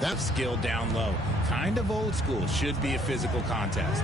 That skill down low. Kind of old school. Should be a physical contest.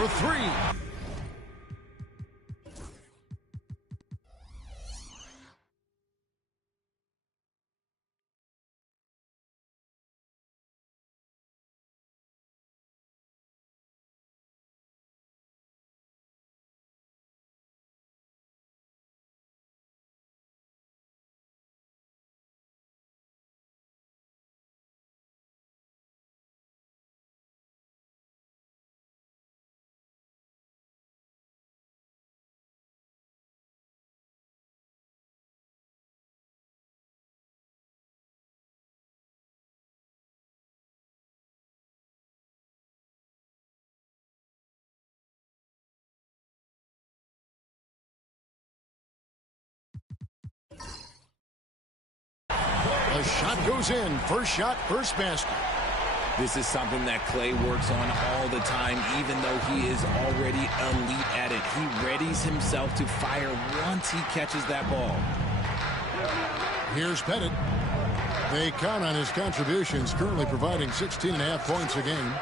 For three. The shot goes in. First shot, first basket. This is something that Klay works on all the time, even though he is already elite at it. He readies himself to fire once he catches that ball. Here's Pettit. They count on his contributions, currently providing 16.5 points a game.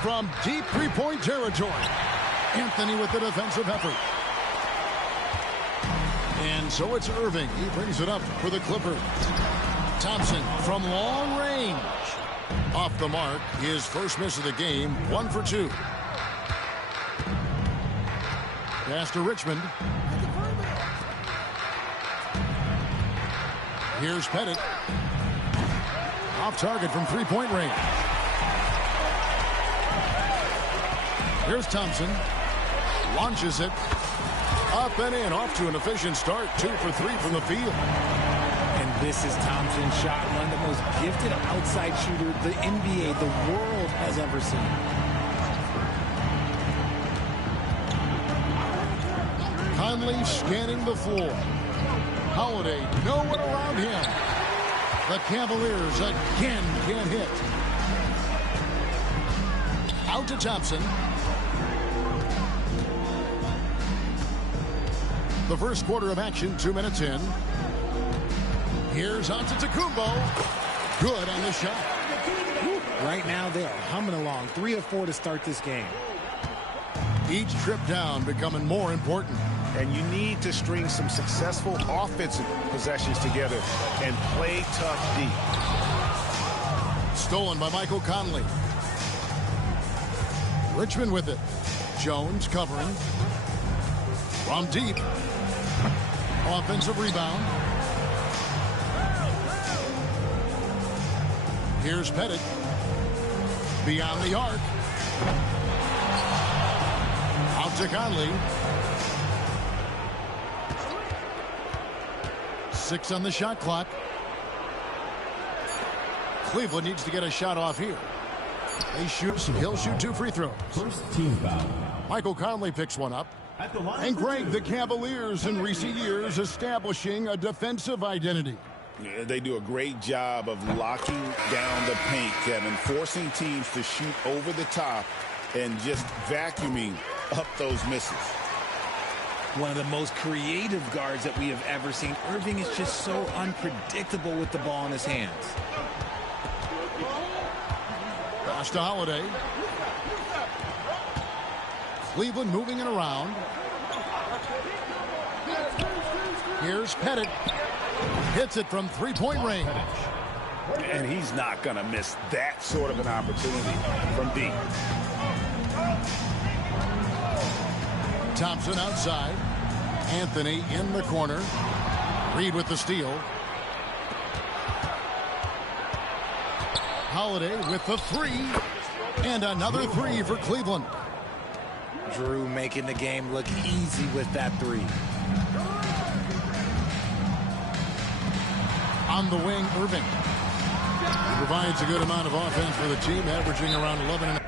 From deep three-point territory, Anthony with the defensive effort. And so it's Irving. He brings it up for the Clippers. Thompson from long range. Off the mark, his first miss of the game, 1 for 2. Pass to Richmond. Here's Pettit. Off target from three-point range. Here's Thompson. Launches it. Up and in, off to an efficient start. 2 for 3 from the field. And this is Thompson's shot, one of the most gifted outside shooter the NBA, the world has ever seen. Conley scanning the floor. Holiday nowhere around him. The Cavaliers again can't hit. Out to Thompson. The first quarter of action, 2 minutes in. Here's Antetokounmpo. Good on the shot. Right now, they are humming along. 3 of 4 to start this game. Each trip down becoming more important. And you need to string some successful offensive possessions together and play tough D. Stolen by Michael Conley. Richmond with it. Jones covering. From deep. Offensive rebound. Here's Pettit. Beyond the arc. Out to Conley. 6 on the shot clock. Cleveland needs to get a shot off here. He'll shoot 2 free throws. First team foul. Michael Conley picks one up. And Greg, the Cavaliers in recent years establishing a defensive identity. Yeah, they do a great job of locking down the paint, Kevin, forcing teams to shoot over the top and just vacuuming up those misses. One of the most creative guards that we have ever seen. Irving is just so unpredictable with the ball in his hands. Pass to Holiday. Cleveland moving it around. Here's Pettit. Hits it from three-point range. And he's not going to miss that sort of an opportunity from deep. Thompson outside. Anthony in the corner. Reed with the steal. Holiday with the 3. And another 3 for Cleveland. Drew making the game look easy with that 3. On the wing, Irving. He provides a good amount of offense for the team, averaging around 11 .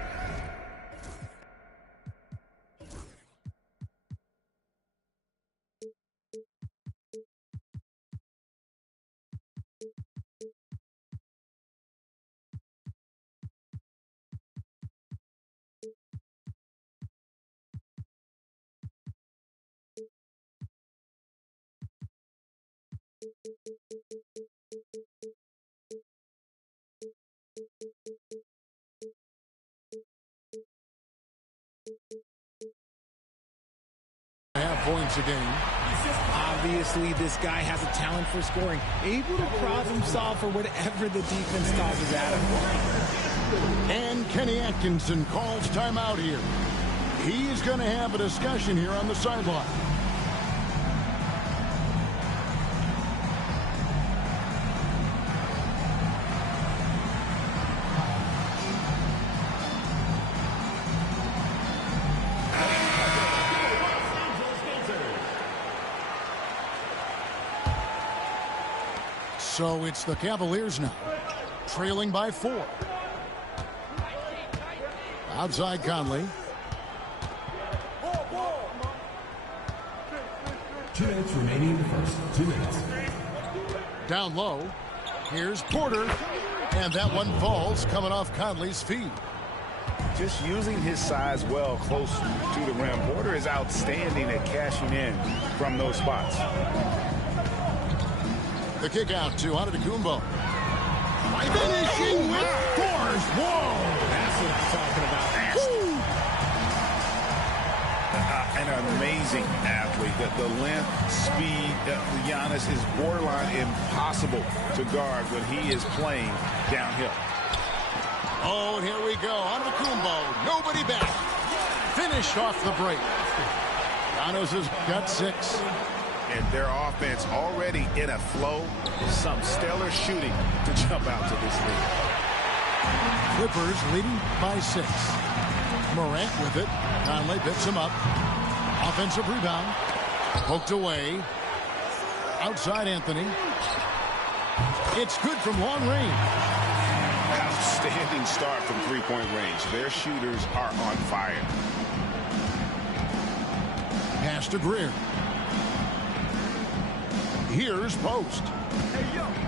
Half points a game. Obviously, this guy has a talent for scoring. Able to problem solve for whatever the defense tosses at him. And Kenny Atkinson calls timeout here. He's going to have a discussion here on the sideline. So it's the Cavaliers now, trailing by 4. Outside Conley. 2 minutes remaining in the first. 2 minutes. Down low. Here's Porter. And that one falls coming off Conley's feet. Just using his size well close to the rim. Porter is outstanding at cashing in from those spots. The kick out to Antetokounmpo. Finishing with force. Whoa! That's what I'm talking about. An amazing athlete. The length, speed, Giannis is borderline impossible to guard when he is playing downhill. Oh, and here we go. Antetokounmpo. Nobody back. Finish off the break. Giannis has got 6. And their offense already in a flow. Some stellar shooting to jump out to this lead. Clippers leading by 6. Morant with it. Conley picks him up. Offensive rebound. Poked away. Outside Anthony. It's good from long range. Outstanding start from three-point range. Their shooters are on fire. Pass to Greer. Here's Post.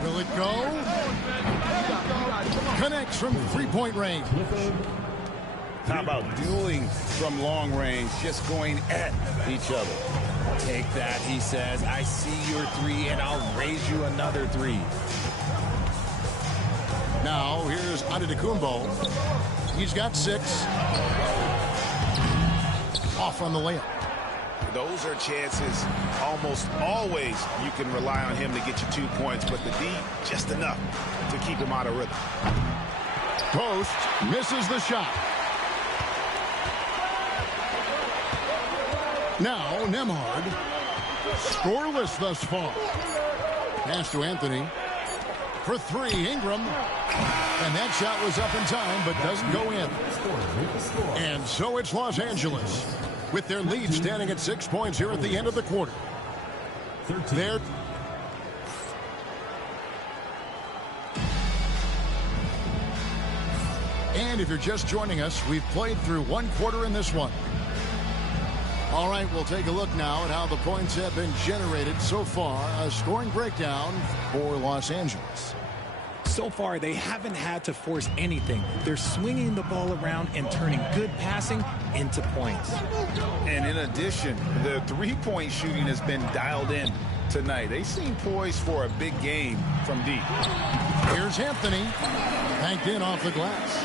Will it go? Connects from three-point range. How about dueling from long range, just going at each other? Take that, he says. I see your 3, and I'll raise you another 3. Now, here's Antetokounmpo. He's got 6. Off on the layup. Those are chances almost always you can rely on him to get you 2 points, but the D, just enough to keep him out of rhythm. Post misses the shot. Now Nembhard. Scoreless thus far. Pass to Anthony. For three, Ingram. And that shot was up in time, but doesn't go in. And so it's Los Angeles, with their lead standing at 6 points here at the end of the quarter. They're And if you're just joining us, we've played through one quarter in this one. All right, we'll take a look now at how the points have been generated so far. A scoring breakdown for Los Angeles. So far, they haven't had to force anything. They're swinging the ball around and turning good passing into points. And in addition, the three-point shooting has been dialed in tonight. They seem poised for a big game from deep. Here's Anthony. Banked in off the glass.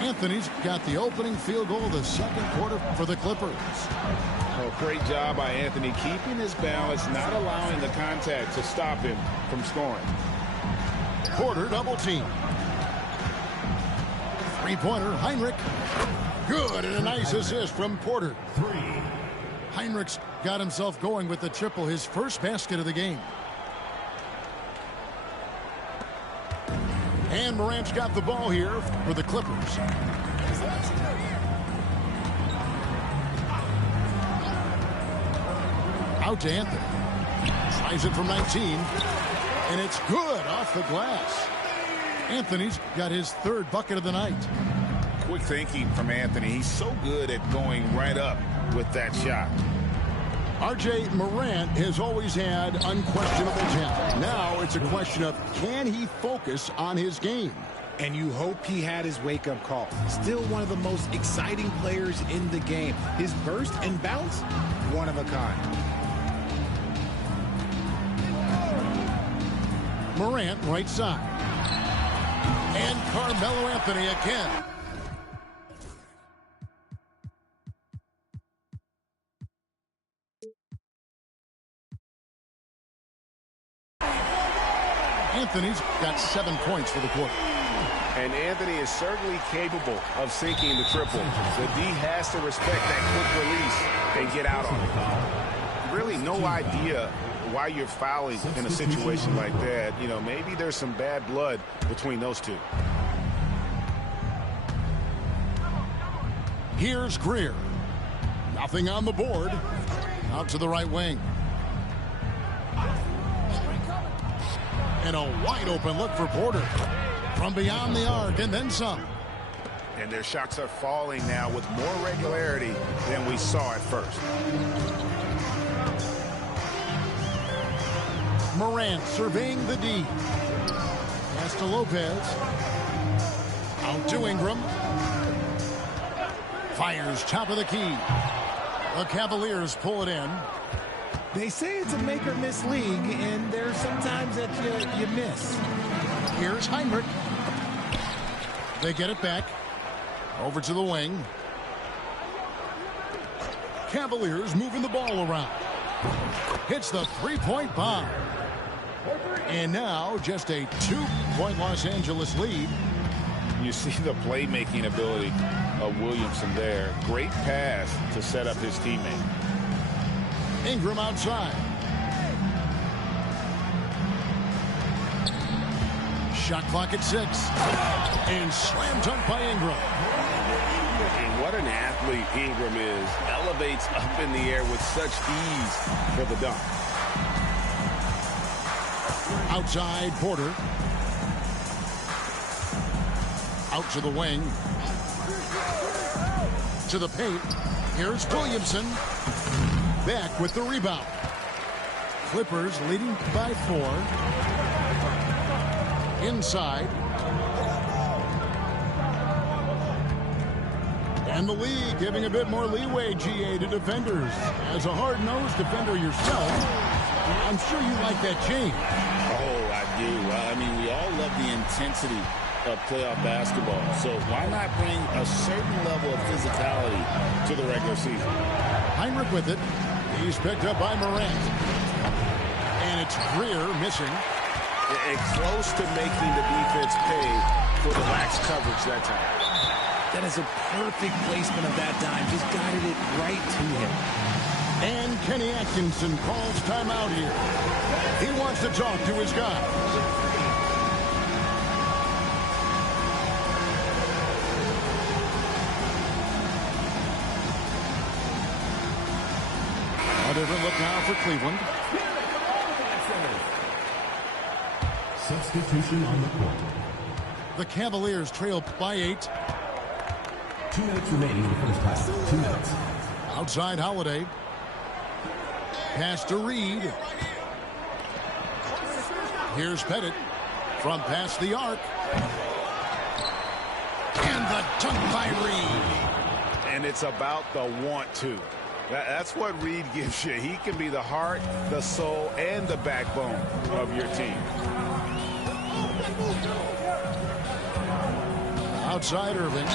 Anthony's got the opening field goal of the second quarter for the Clippers. Oh, great job by Anthony keeping his balance, not allowing the contact to stop him from scoring. Porter double team. Three-pointer, Hinrich. Good, and a nice assist from Porter. Hinrich's got himself going with the triple, his first basket of the game. And Morant's got the ball here for the Clippers. Out to Anthony. Tries it from 19. And it's good off the glass. Anthony's got his third bucket of the night. Quick thinking from Anthony. He's so good at going right up with that shot. R.J. Morant has always had unquestionable talent. Now it's a question of, can he focus on his game? And you hope he had his wake-up call. Still one of the most exciting players in the game. His burst and bounce, one of a kind. Morant right side. And Carmelo Anthony again. Anthony's got 7 points for the quarter. And Anthony is certainly capable of sinking the triple. The D has to respect that quick release and get out on it. Really no idea why you're fouling in a situation like that. You know, maybe there's some bad blood between those two. Here's Greer. Nothing on the board. Out to the right wing. And a wide open look for Porter. From beyond the arc and then some. And their shots are falling now with more regularity than we saw at first. Morant surveying the D. Pass to Lopez. Out to Ingram. Fires top of the key. The Cavaliers pull it in. They say it's a make-or-miss league, and there's sometimes that you miss. Here's Hinrich. They get it back. Over to the wing. Cavaliers moving the ball around. Hits the three-point bomb. And now just a 2-point Los Angeles lead. You see the playmaking ability of Williamson there. Great pass to set up his teammate. Ingram outside. Shot clock at 6. And slam dunk by Ingram. And what an athlete Ingram is. Elevates up in the air with such ease for the dunk. Outside, Porter. Out to the wing. To the paint. Here's Williamson. Back with the rebound. Clippers leading by 4. Inside. And the league giving a bit more leeway, GA, to defenders. As a hard-nosed defender yourself, I'm sure you like that change. Oh, I do. I mean, we all love the intensity of playoff basketball. So why not bring a certain level of physicality to the regular season? Hinrich with it. He's picked up by Morant. And it's Greer missing. And close to making the defense pay for the lax coverage that time. That is a perfect placement of that dime. Just guided it right to him. And Kenny Atkinson calls timeout here. He wants to talk to his guys. A different look now for Cleveland. Substitution on the court. The Cavaliers trail by 8. 2 minutes remaining in the first half. 2 minutes. Outside Holiday. Pass to Reed. Here's Pettit. From past the arc. And the dunk by Reed. And it's about the want to. That's what Reed gives you. He can be the heart, the soul, and the backbone of your team. Outside Irving.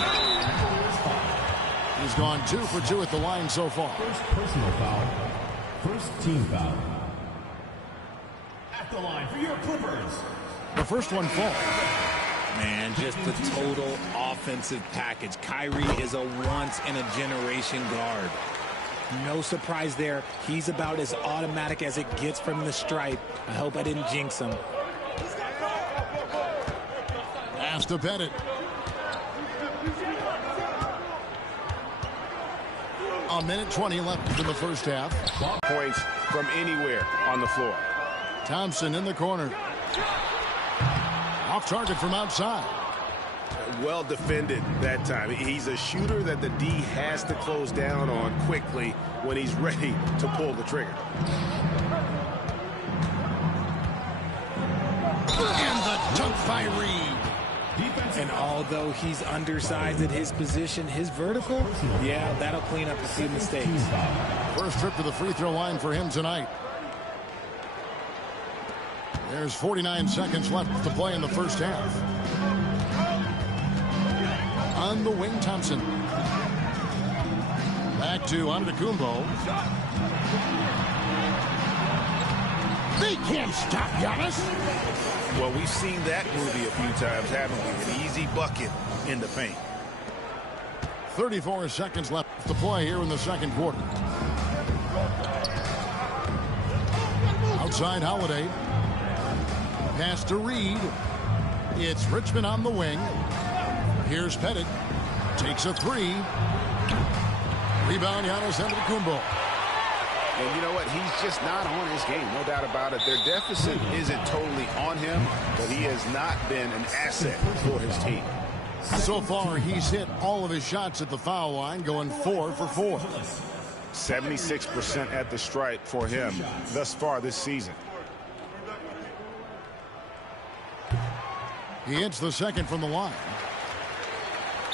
He's gone 2 for 2 at the line so far. First personal foul. First team foul. At the line for your Clippers. The first one falls. Man, just the total offensive package. Kyrie is a once-in-a-generation guard. No surprise there. He's about as automatic as it gets from the stripe. I hope I didn't jinx him. Pass to Pettit. A minute 20 left in the first half. Points from anywhere on the floor. Thompson in the corner. Off target from outside. Well defended that time. He's a shooter that the D has to close down on quickly when he's ready to pull the trigger. And the dunk by Reed. And although he's undersized at his position, his vertical, yeah, that'll clean up a few mistakes. First trip to the free throw line for him tonight. There's 49 seconds left to play in the first half. On the wing, Thompson. Back to Antetokounmpo. They can't stop Giannis. Well, we've seen that movie a few times, haven't we? An easy bucket in the paint. 34 seconds left to play here in the second quarter. Outside Holiday. Pass to Reed. It's Richmond on the wing. Here's Pettit. Takes a 3. Rebound, Giannis Antetokounmpo. And you know what? He's just not on his game, no doubt about it. Their deficit isn't totally on him, but he has not been an asset for his team. So far, he's hit all of his shots at the foul line, going 4 for 4. 76% at the stripe for him thus far this season. He hits the second from the line.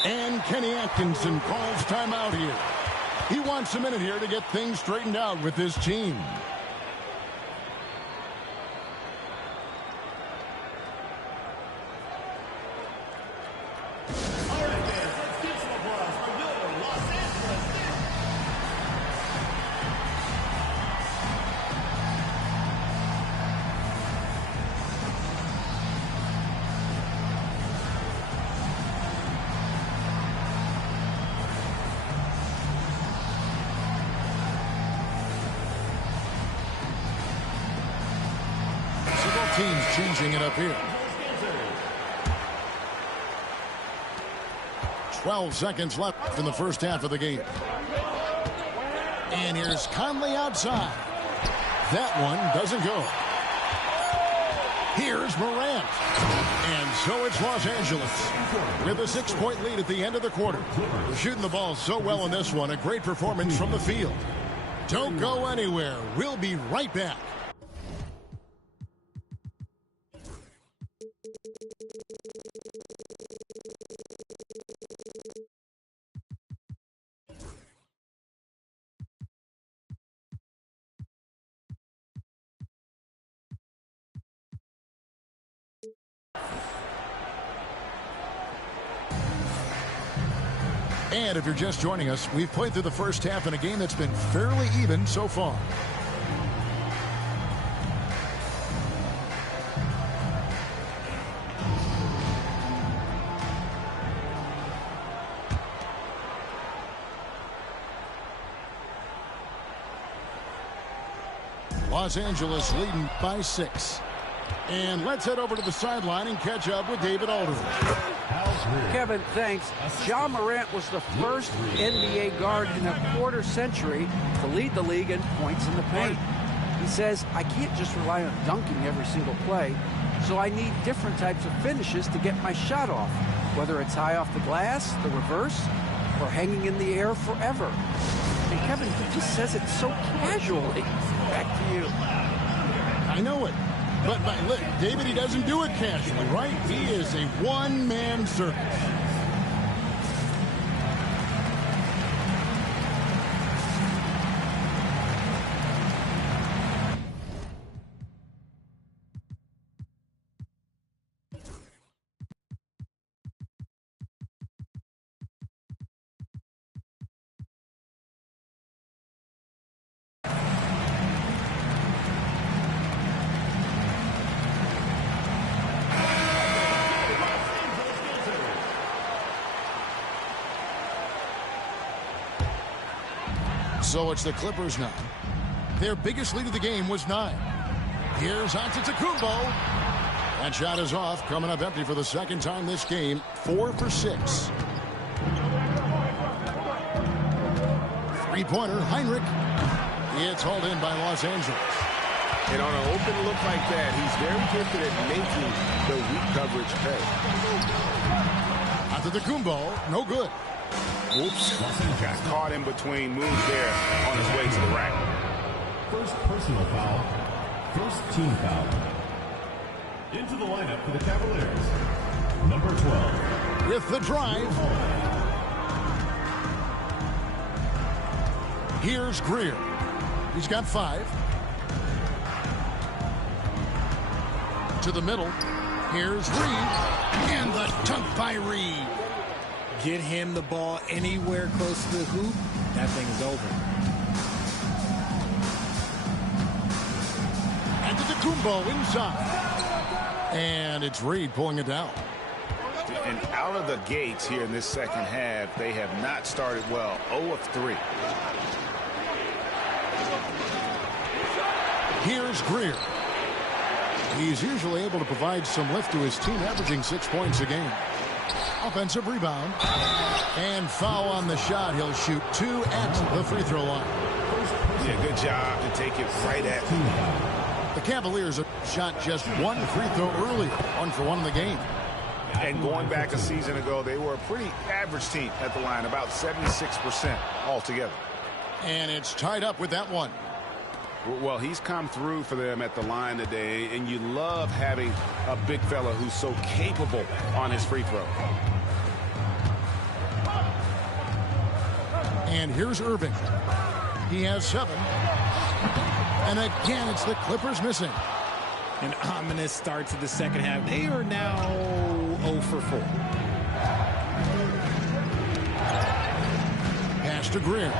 And Kenny Atkinson calls timeout here. He wants a minute here to get things straightened out with his team. Teams changing it up here. 12 seconds left in the first half of the game. And here's Conley outside. That one doesn't go. Here's Morant. And so it's Los Angeles with a 6-point lead at the end of the quarter. They're shooting the ball so well in this one. A great performance from the field. Don't go anywhere. We'll be right back. And if you're just joining us, we've played through the first half in a game that's been fairly even so far. Los Angeles leading by 6. And let's head over to the sideline and catch up with David Aldridge. Kevin, thanks. Ja Morant was the first NBA guard in a quarter century to lead the league in points in the paint. He says, I can't just rely on dunking every single play, so I need different types of finishes to get my shot off, whether it's high off the glass, the reverse, or hanging in the air forever. And Kevin, he just says it so casually. Back to you. I know it. But look, David, he doesn't do it casually, right? He is a one-man circus. So it's the Clippers now. Their biggest lead of the game was 9. Here's Antetokounmpo. That shot is off, coming up empty for the second time this game. 4 for 6. Three-pointer, Heinrich. It's hauled in by Los Angeles. And on an open look like that, he's very gifted at making the weak coverage pay. Antetokounmpo, no good. Whoops. Got caught in between moves there on his way to the rack. First personal foul. First team foul. Into the lineup for the Cavaliers. Number 12. With the drive. Here's Greer. He's got 5. To the middle. Here's Reed. And the dunk by Reed. Get him the ball anywhere close to the hoop, that thing is over. Antetokounmpo inside. And it's Reed pulling it down. And out of the gates here in this second half, they have not started well. 0 of 3. Here's Greer. He's usually able to provide some lift to his team, averaging 6 points a game. Offensive rebound. And foul on the shot. He'll shoot 2 at the free throw line. Yeah, good job to take it right at him. The Cavaliers have shot just 1 free throw earlier. 1 for 1 in the game. And going back a season ago, they were a pretty average team at the line, about 76% altogether. And it's tied up with that one. Well, he's come through for them at the line today, and you love having a big fella who's so capable on his free throw. And here's Irving. He has 7. And again, it's the Clippers missing. An ominous start to the second half. They are now 0 for 4. Pass to Greer.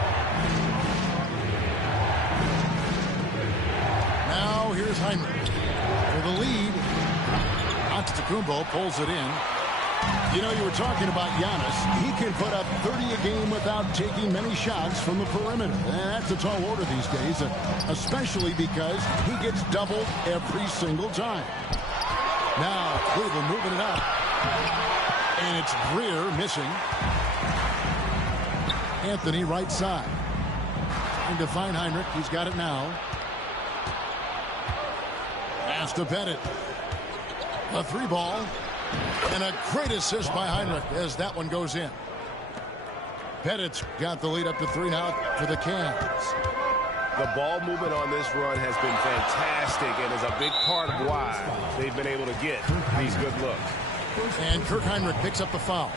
Now here's Heinrich for the lead. Antetokounmpo pulls it in. You know, you were talking about Giannis. He can put up 30 a game without taking many shots from the perimeter. And that's a tall order these days, especially because he gets doubled every single time. Now Cleveland moving it up. And it's Greer missing. Anthony right side. Trying to find Heinrich. He's got it now. Pass to Pettit. A 3 ball. And a great assist by Heinrich as that one goes in. Pettit's got the lead up to 3 now for the Cavs. The ball movement on this run has been fantastic and is a big part of why they've been able to get these good looks. And Kirk Heinrich picks up the foul.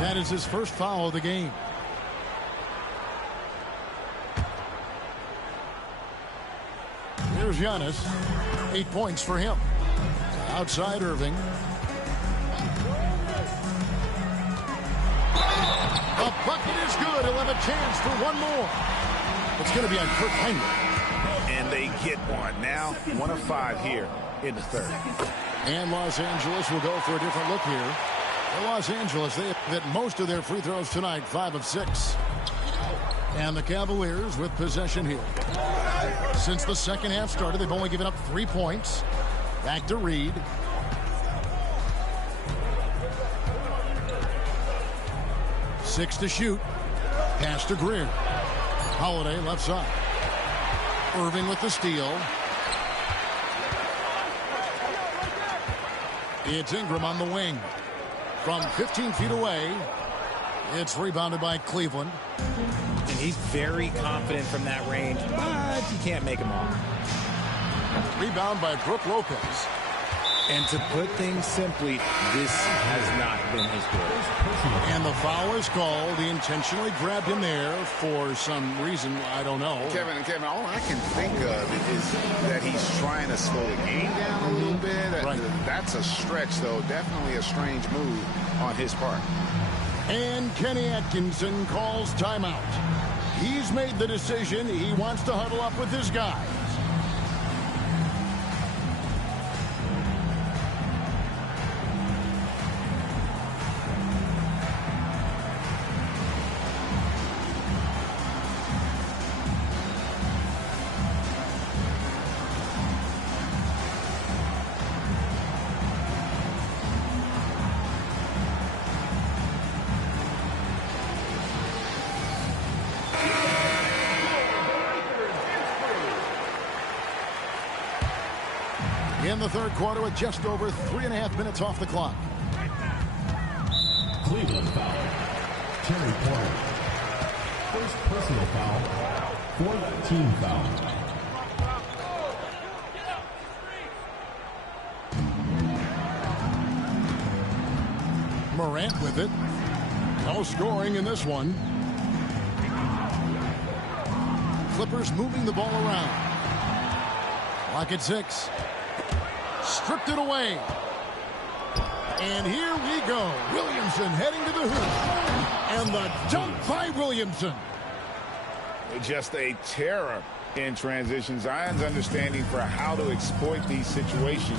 That is his first foul of the game. Here's Giannis. 8 points for him. Outside Irving. The bucket is good. He'll have a chance for one more. It's going to be on Kurt Heinrich. And they get one. Now 1 of 5 here in the third. And Los Angeles will go for a different look here. For Los Angeles, they have hit most of their free throws tonight, 5 of 6. And the Cavaliers with possession here. Since the second half started, they've only given up 3 points. Back to Reed. Six to shoot. Pass to Greer. Holiday left side. Irving with the steal. It's Ingram on the wing. From 15 feet away, it's rebounded by Cleveland. And he's very confident from that range, but you can't make him all. Rebound by Brook Lopez. And to put things simply, this has not been his day. And the foul is called. He intentionally grabbed him there for some reason. I don't know. Kevin, all I can think of is that he's trying to slow the game down a little bit. Right. That's a stretch, though. Definitely a strange move on his part. And Kenny Atkinson calls timeout. He's made the decision. He wants to huddle up with his guys. In the third quarter with just over 3.5 minutes off the clock. Cleveland foul. Terry Porter. First personal foul. Fourth team foul. Morant with it. No scoring in this one. Clippers moving the ball around. Clock at 6. Stripped it away. And here we go. Williamson heading to the hoop. And the dunk by Williamson. Just a terror in transition. Zion's understanding for how to exploit these situations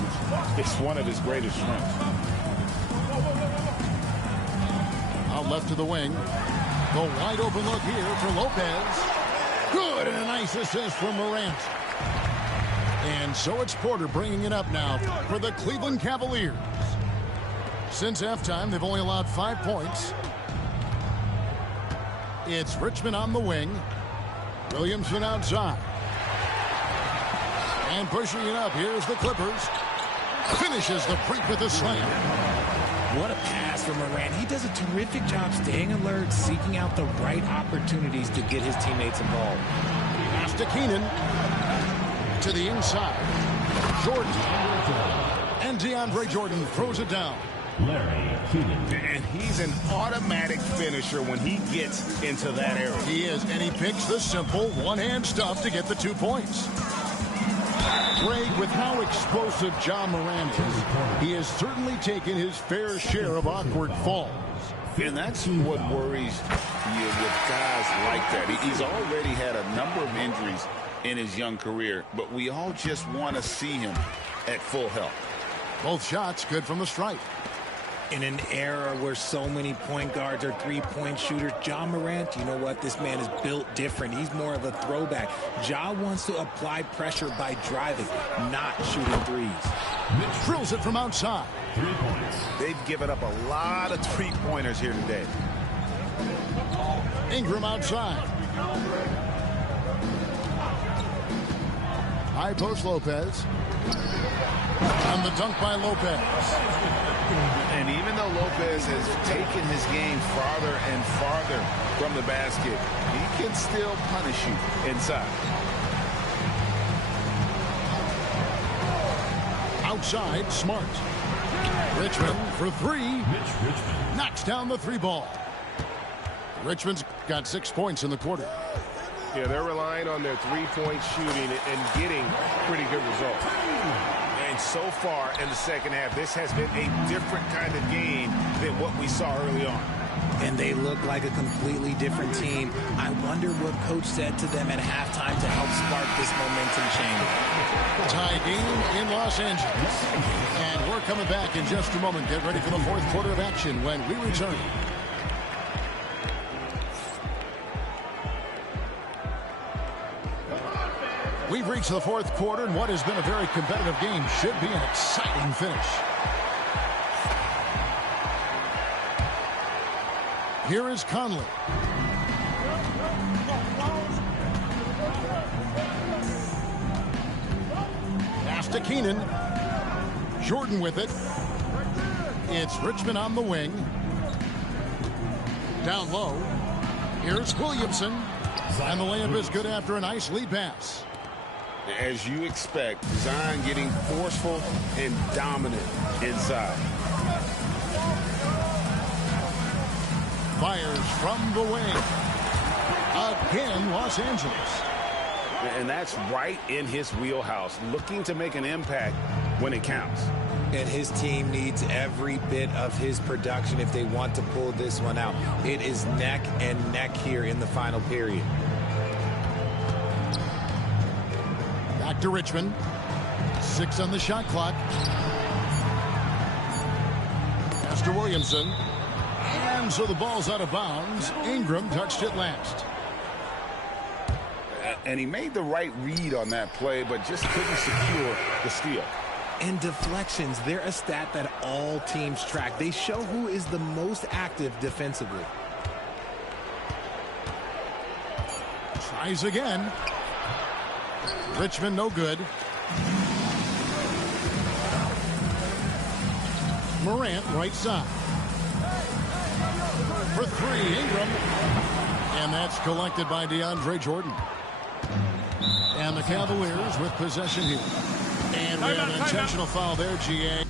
is one of his greatest strengths. Out left to the wing. The wide open look here for Lopez. Good, and a nice assist from Morant. And so it's Porter bringing it up now for the Cleveland Cavaliers. Since halftime, they've only allowed 5 points. It's Richmond on the wing. Williamson outside. And pushing it up, here's the Clippers. Finishes the break with a slam. What a pass from Morant. He does a terrific job staying alert, seeking out the right opportunities to get his teammates involved. Pass to Keenan. To the inside. Jordan. And DeAndre Jordan throws it down. Larry Keenan. And he's an automatic finisher when he gets into that area. He is, and he picks the simple one-hand stuff to get the 2 points. Greg, with how explosive Ja Morant is, he has certainly taken his fair share of awkward falls. And that's what worries you with guys like that. He's already had a number of injuries in his young career, but we all just want to see him at full health. Both shots good from the stripe. In an era where so many point guards are three-point shooters, Ja Morant, you know what? This man is built different. He's more of a throwback. Ja wants to apply pressure by driving, not shooting threes. Mitch drills it from outside. 3 points. They've given up a lot of three-pointers here today. Ingram outside. High post Lopez. And the dunk by Lopez. And even though Lopez has taken his game farther and farther from the basket, he can still punish you inside. Outside, Smart. Richmond for 3. Mitch Richmond. Knocks down the 3 ball. Richmond's got 6 points in the quarter. Yeah, they're relying on their three-point shooting and getting pretty good results. And so far in the second half, this has been a different kind of game than what we saw early on. And they look like a completely different team. I wonder what coach said to them at halftime to help spark this momentum change. Tie game in Los Angeles. And we're coming back in just a moment. Get ready for the fourth quarter of action when we return. We've reached the fourth quarter, and what has been a very competitive game should be an exciting finish. Here is Conley. Pass to Keenan. Jordan with it. It's Richmond on the wing. Down low. Here's Williamson. And the layup is good after a nice lead pass. As you expect, Zion getting forceful and dominant inside. Fires from the wing. Again, Los Angeles. And that's right in his wheelhouse, looking to make an impact when it counts. And his team needs every bit of his production if they want to pull this one out. It is neck and neck here in the final period. Back to Richmond. 6 on the shot clock. Pass to Williamson. And so the ball's out of bounds. Ingram touched it last. And he made the right read on that play, but just couldn't secure the steal. And deflections, they're a stat that all teams track. They show who is the most active defensively. Tries again. Richmond no good. Morant right side. For 3, Ingram. And that's collected by DeAndre Jordan. And the Cavaliers with possession here. And we have an intentional foul there, GA.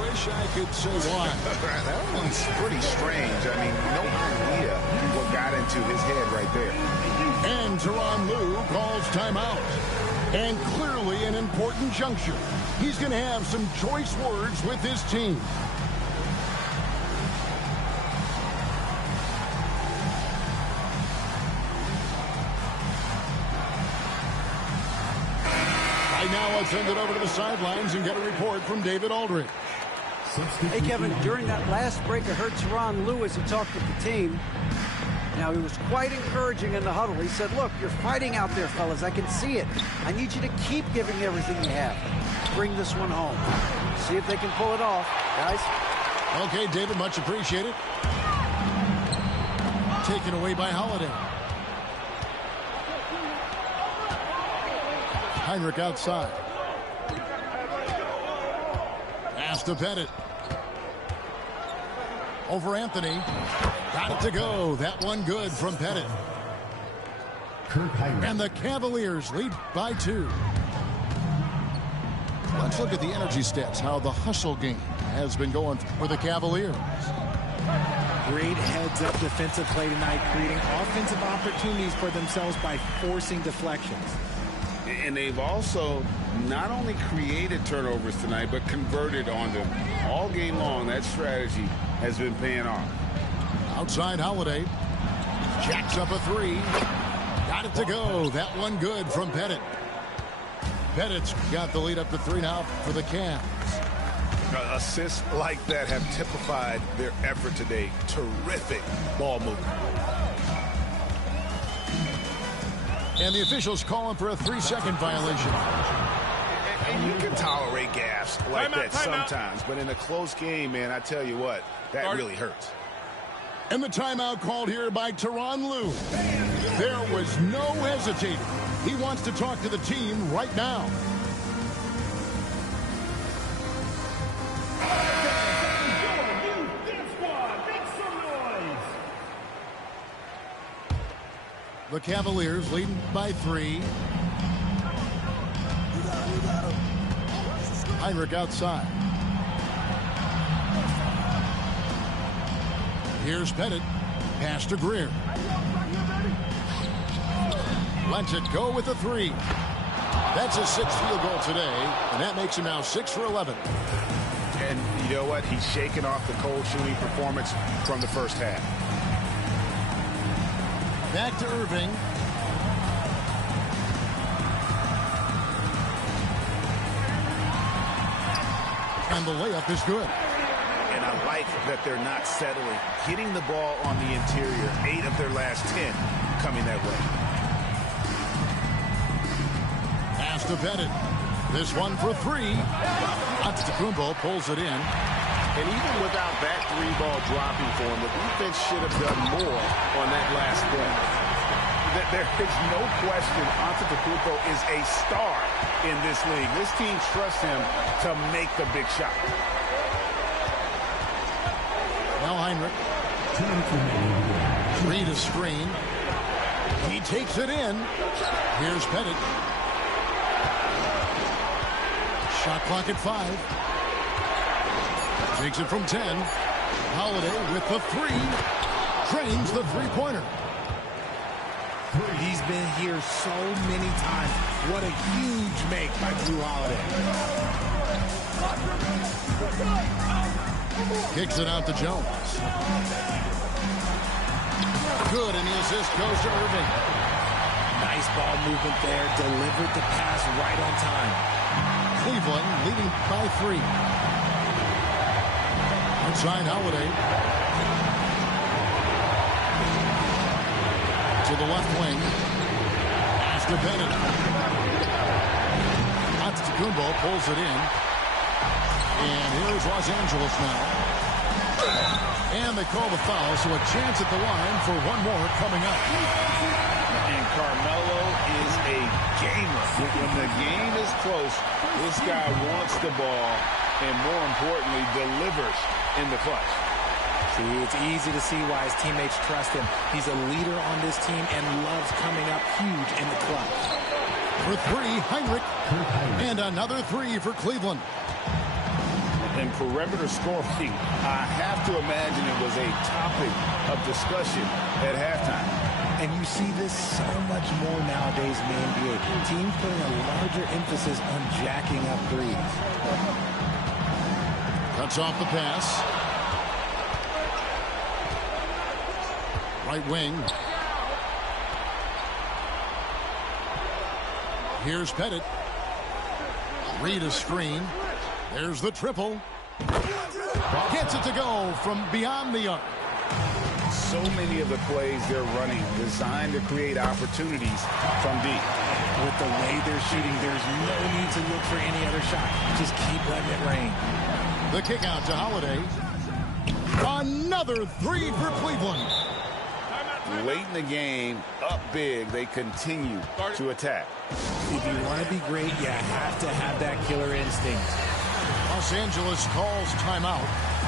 Wish I could say why. That one's pretty strange. I mean, no idea what got into his head right there. And Tyronn Lue calls timeout. And clearly an important juncture. He's going to have some choice words with his team. Right now, I'll send it over to the sidelines and get a report from David Aldridge. Hey, Kevin, during that last break, I heard Tyronn Lue as he talked with the team. Now, he was quite encouraging in the huddle. He said, look, you're fighting out there, fellas. I can see it. I need you to keep giving everything you have. Bring this one home. See if they can pull it off, guys. Okay, David, much appreciated. Taken away by Holiday. Heinrich outside. Pass to Pettit. Over Anthony. Got it to go. That one good from Pettit. And the Cavaliers lead by 2. Let's look at the energy stats, how the hustle game has been going for the Cavaliers. Great heads-up defensive play tonight, creating offensive opportunities for themselves by forcing deflections. And they've also not only created turnovers tonight, but converted on them. All game long, that strategy has been paying off. Outside Holiday. Jacks up a 3. Got it to go. That one good from Pettit. Pettit's got the lead up to 3 now for the Cavs. Assists like that have typified their effort today. Terrific ball movement. And the officials calling for a 3-second violation. And you can tolerate gaffes like that sometimes, but in a close game, man, I tell you what, that really hurts. And the timeout called here by Tyronn Lue. There was no hesitating. He wants to talk to the team right now. The Cavaliers leading by 3. Heinrich outside. Here's Pettit. Pass to Greer. Lets it go with a 3. That's his 6th field goal today, and that makes him now 6 for 11. And You know what? He's shaking off the cold shooting performance from the first half. Back to Irving. And the layup is good. And I like that they're not settling. Getting the ball on the interior, 8 of their last 10 coming that way. Pass to Bennett. This one for 3. Antetokounmpo pulls it in. And even without that 3-ball dropping for him, the defense should have done more on that last play. There is no question Antetokounmpo is a star in this league. This team trusts him to make the big shot. Now Heinrich. Reed a screen. He takes it in. Here's Pettit. Shot clock at 5. Takes it from 10. Holiday with the 3. Drains the three-pointer. He's been here so many times. What a huge make by Jrue Holiday. Kicks it out to Jones. Good, and the assist goes to Irving. Nice ball movement there. Delivered the pass right on time. Cleveland leading by 3. Outside Holiday. To the left wing. Pass to Bennett. Antetokounmpo pulls it in. And here's Los Angeles now. And they call the foul, so a chance at the line for one more coming up. And Carmelo is a gamer. When the game is close, this guy wants the ball and, more importantly, delivers in the clutch. See, it's easy to see why his teammates trust him. He's a leader on this team and loves coming up huge in the clutch. For 3, Heinrich. And another 3 for Cleveland. And perimeter scoring, I have to imagine it was a topic of discussion at halftime. And you see this so much more nowadays in the NBA. Teams putting a larger emphasis on jacking up threes. Cuts off the pass. Right wing. Here's Pettit. Reed a screen. There's the triple. Gets it to go from beyond the arc. So many of the plays they're running designed to create opportunities from deep. With the way they're shooting, there's no need to look for any other shot. Just keep letting it rain. The kick out to Holiday. Another 3 for Cleveland. Late in the game, up big, they continue to attack. If you want to be great, you have to have that killer instinct. Los Angeles calls timeout.